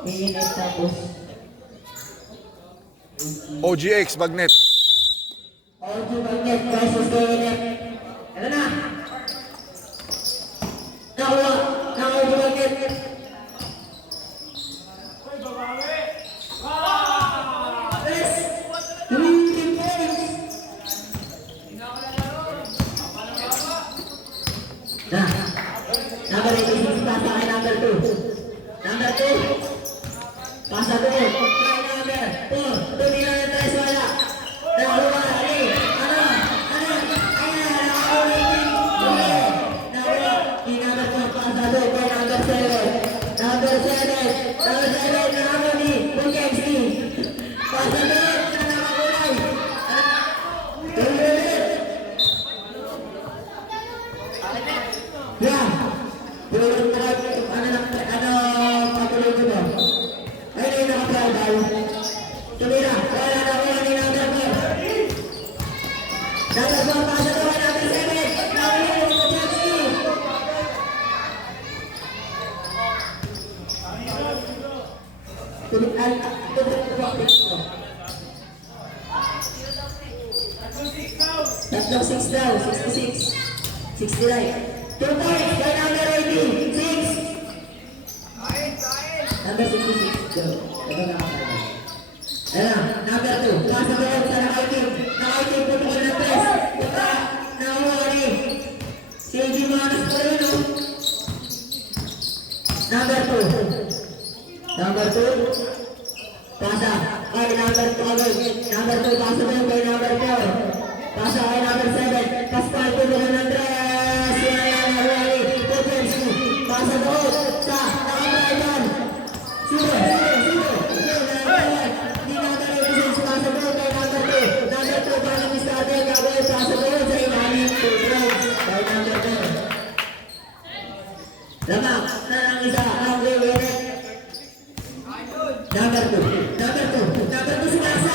Iinit tapos. OGX Magnet. OG Magnet versus Iinit. Ano na? Nakuha. OG Magnet. Yes! 3 points! Na. Number 86 pasa kay number 2. Number 2. Pasa to. Try number 4. Tumira na tayo sa wala. Nakuha. Ano? Ayan. Nakaulitin. Nakuha. Kay number 4. Pasa to. Kay number 7. Number 7. Number 7. Nakakuha ni Bukemski. Pasa to. Nakakulay. Tumira. Yeah. Yung patuloy ko ba? Ayun yung naka-fly tayo. Tumira. Kaya nakuha ni number 4. Number 4, pasa to. Number 7. Nakuha ni Bukemski. Tulitan. Tatlong 6 daw. 66. 69. 2 points by number 86. Number 66. Go. Ito na ako. Ayan. Number 2. Pasa ko sa nakaitim. Nakaitim po ko ng 3. Puta. Nakuha ni CG Manos po rin. Number 2. Number 2. Pasa. Ay, number 2. Number 2. Pasa ko kay number 4. Pasa kay number 7. Pascal po ko ng 3. Pasa doon sa nakabraidan. Sino? Di natin represent si pasa doon kay number 2. Number 2 pa ng istante. Gagawin pasa doon sa ilalim. 2 points by number 2. Lamang na ng isa ang wiwirit. Number 2. Number 2. Number 2 sumasa.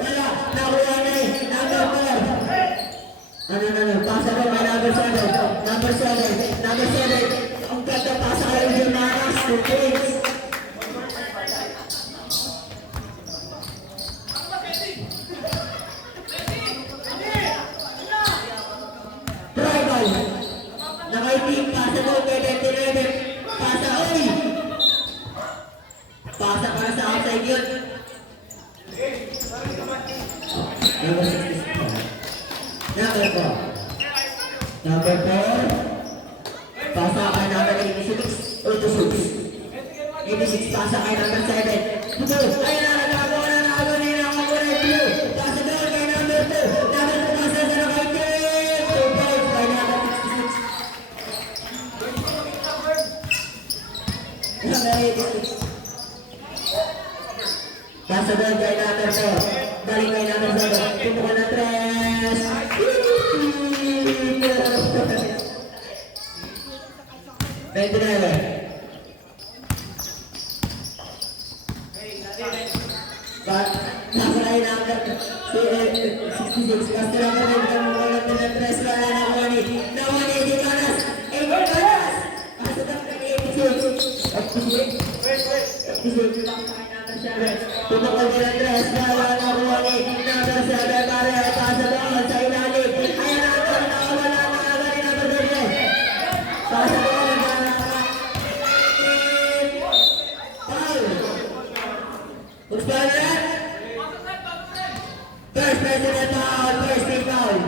Wala. Nakuha na eh. Number 4. Ano. Pasa doon kay number 7. Number 7. Number 7. Ang ganda pasa kayo yung naras. 2 points. Tribal. Nakaitim. Pasa doon kay 11. Pasa. Oy! Pasa para sa outside yun. Number 66. Number 4. Number 4. Pasa kay number 86 or 26. 86 pasa kay number 7. Blue. Ayun na, nagawa ni nakakulay blue. Pasa doon kay number 2. Number 2 pasa sa nakaitim. 2 points by number 66. Number 86. Pasa doon kay number 4. Balik kay number 7. Tumukan na 3. 29. But nasa ay number 66. Kasi lang kami ng mga pinag-press na nakuha ni Eddie Manas. Eddie Manas! Pasa daw kay 86. 86 lang kay number 7. Tumakal nila 3. Wala nakuha ni number 7. Pare, pasa doon sa ilalim. Ayan na ito. Nakawala na agad ni number 7. Pasa doon. First president foul, first team foul.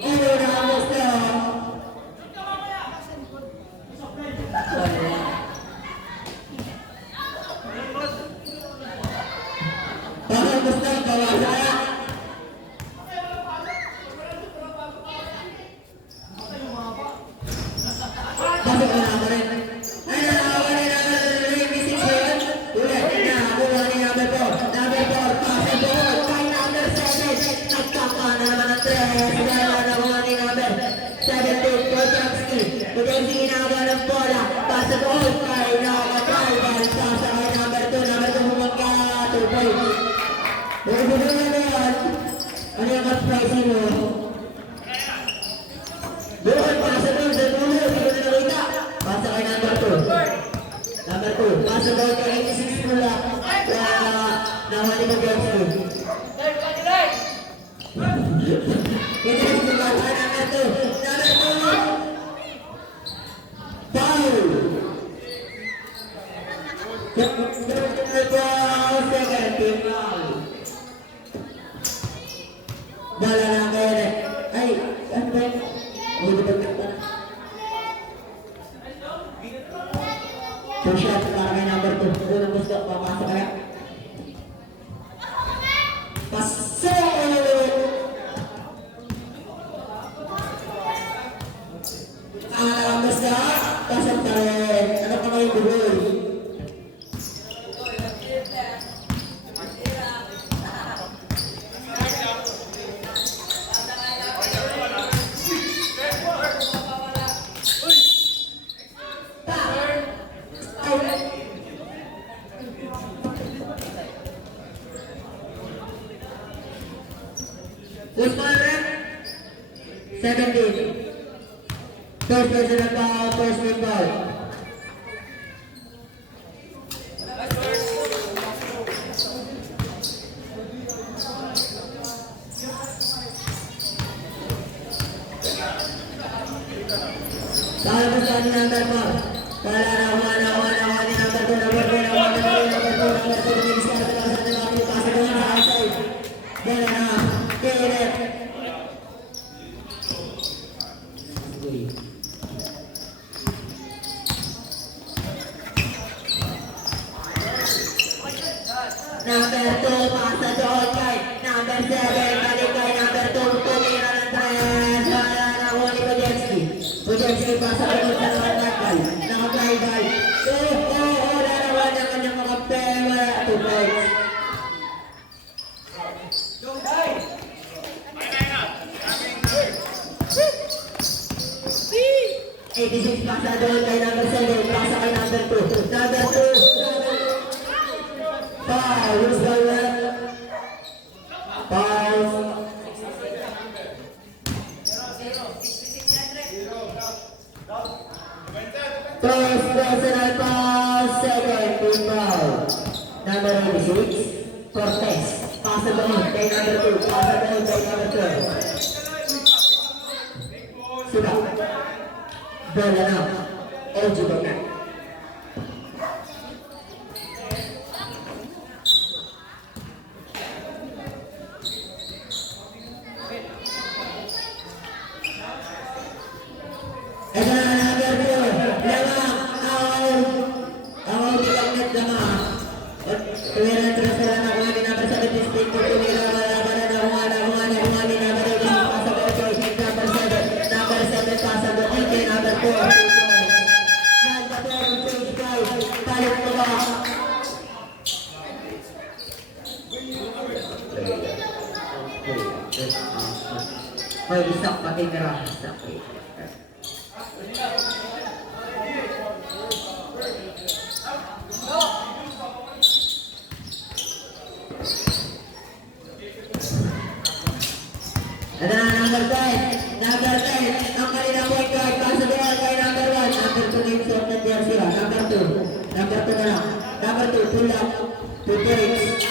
Ulo na Ramos na. Ramos na, kawasaya. Bukemski ginagawa ng bola. Pasa doon kay nakatay. Balik pasa kay number 2. Number 2 bumangka. 2 points. Ano yan? Ano yung mas pricing mo? 2. Pasok daw kay 86 mula. Naman ni Bogensky. Ito yung sumata number 2. Number 2. Foul. Second team foul. Bola na kaya. Ay, ano ba? Hindi ba ito? So shot para kay number 2. Unang gusto, papasok kaya. Pasok! Basta, pasok pa rin. Ano pa kayo buhay? Who's my rep? 17. First person foul, first team foul. Foul po sa ating number 4. Wala na, ni number 2, number 2, number 2, nag-discard na sa ating mga pinipasa doon sa outside. Bola na, K-rep. Number 2, pasa doon kay number 7, balik kay number 2, tumira ng 3, wala na huli Bogensky. Bogensky pasa doon sa naman nakal, nakapay-ball. Wala naman ang kanyang makapel, wala 2 points. Eighty-six pasa doon kay number 7, pasa kay number 2. Number 2, foul, who's the left? Foul. First personal foul, second team foul. Number 86, Cortez. Pasa doon kay number 2, pasa doon kay number 2. Sudah. Bola na. OG Bogner. Ito na number 2. Lamang. Ang Bogner lamang. Tumira ang transfer na kuha ni number 7. Stick to tumira. Wala na kuha ni number 8. Pasa ko kay number 7. Number 7 pasa ko kay number 4. Balik mo ba? May isang patitira sa akin. Ada number 10. Number 10. Ang kanina point guard. Pasa doon kay number 1. Number 2 game shot ng jersey. Number 2. Number 2 na lang. Number 2. Pull up. 2 points.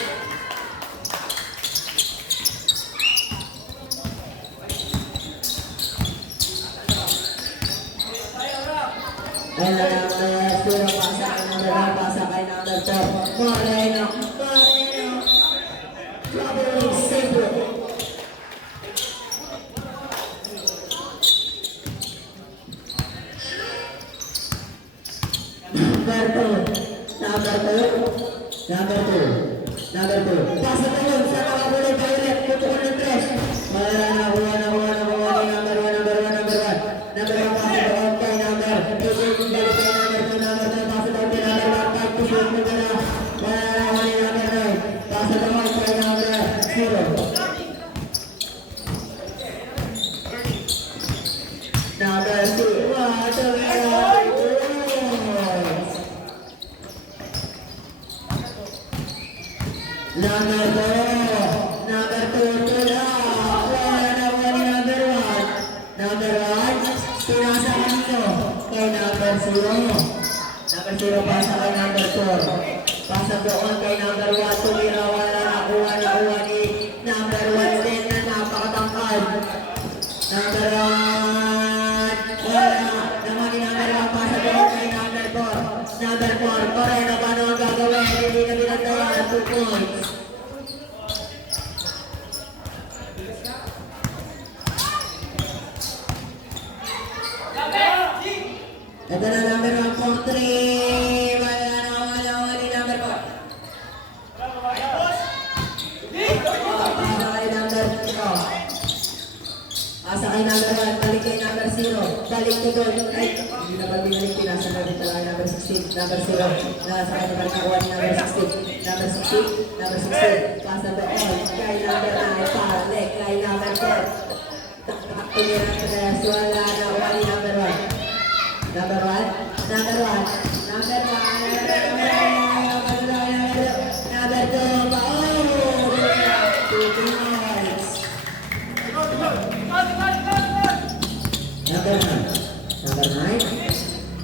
Pasa kay number 4. Moreno. Trouble. Simple. Number 2. Pasa doon sa nakabulay Violet. Putukon ng 3. Wala na kuha ni number 1. Number 1 pasa doon kay number 2. Balik kay number 2. Number 2 pasa doon kay number 1. 5 to shoot mo na. Wala na kuha ni number 9. Pasa doon kay number 0. Number 2. Number 2 tula. Wala na kuha ni number 1. Number 1, pinasa kanino? Kay number 0. Number 0 pasa kay number 4. Pasa doon kay number 1. Tumira, wala nakuha ni number 1 din na napakatangkad. Number 1. Wala. Naman ni number 1. Pasa doon kay number 4. Number 4. Moreno, paano ang gagawin? Hindi na binantayan. 2 points. Ito na number 1 for 3. Wala ni number 4. Asa kay number 1, balik kay number 0. Balik to doon. Ay, hindi na ba binalik? Pinasa natin talaga number 16. Number 0. Nasa kay naman nakuha ni number 16. Number 16. Number 16. Pasa doon. Kay number 9. Balik kay number 4. Tumira na tres. Wala nakuha ni number 1. Number 1, number 1, number 2,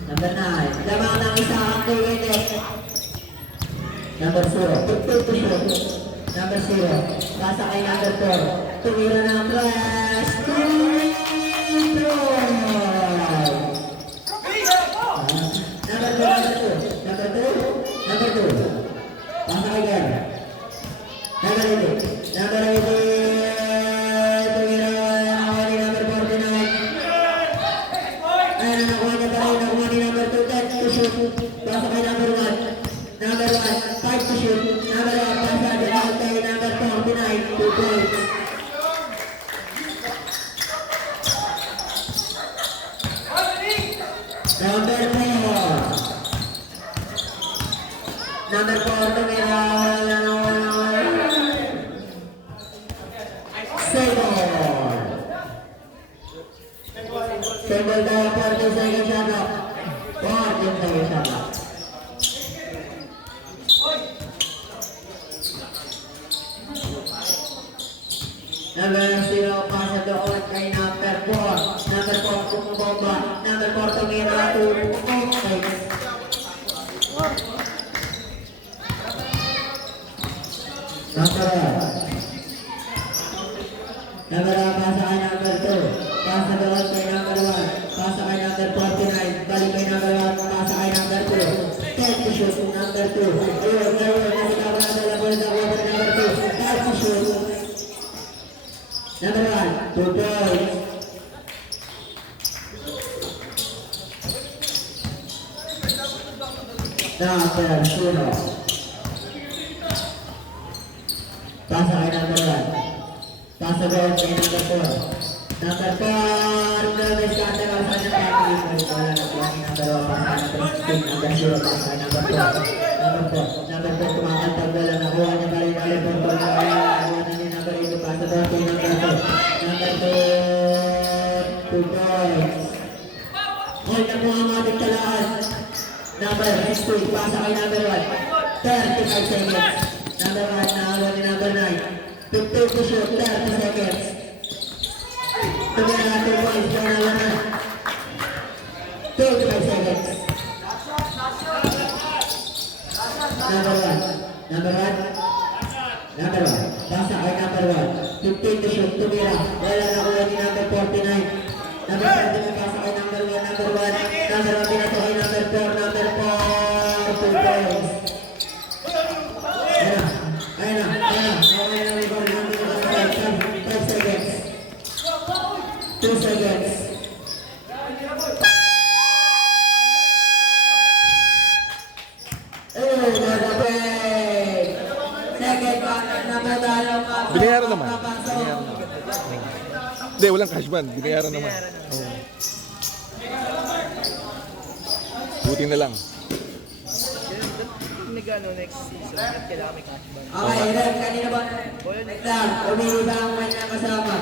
number 9, lamang ng isa ang tuwinig. Number 0, number 0, basa kay number 4, tumira ng press, Number 2. Pasa again. Number 8. Number 8. Tumira ni number 49. Ayan, nakuha niya pa rin. Nakuha ni number 2. 10 to shoot. Pasa kay number 1. Number 1. 5 to shoot. Number 1. Pasa kay number 49. 2 points. Number 4. Number 4, tumira, Sable tayo, 40 seconds shot up. 40 seconds shot up. Number 0, pasa doon kay number 4. Number 4, kumubomba. Number 4, tumira, 2 points. Number 1. Number 1, pasa kay number 2. Pasa doon kay number 1. Pasa kay number 49. Balik kay number 1. Pasa kay number 2. 10 to shoot, number 2. Ayun, nasikawa na dala po sa number 2. 10 to shoot. Number 1, 2 points. Number 0. Pasa kay number 1. Pasa doon kay number 4. Number 4. Number scatter ang sa number 3. Wala na po ang number 1. Pasa kay number 16. Number 0. Pasa kay number 4. Number 4. Kumakantag. Wala na kuha niya pa rin. Number 4. Wala na ni number 8. Pasa doon kay number 2. Number 2. 2 points. Hold na po ang ating talaan. Number 16. Pasa kay number 1. 35 seconds. Number 1 na halo ni number 9. 15 to shoot, 30 seconds. Tumira 2 points, doon na lang. 25 seconds. Number 1. Number 1. Number 1. Basa kay number 1. 15 to shoot, tumira. Wala na kuha ni number 49. Number 49, basa kay number 1. Number 1. Number 1, pinato kay number 4. Number 4. 2 points. Ayun na. 5 seconds. 2 seconds. Oh, nagabay! Second quarter na po tayo. Binayaran naman. Hindi, walang cash ban. Binayaran naman. Oo. Buti na lang. Nagano next season, kailangan may cash ban. Okay, Ren, kanina ba? Next lang, umili ba ang kanyang kasama?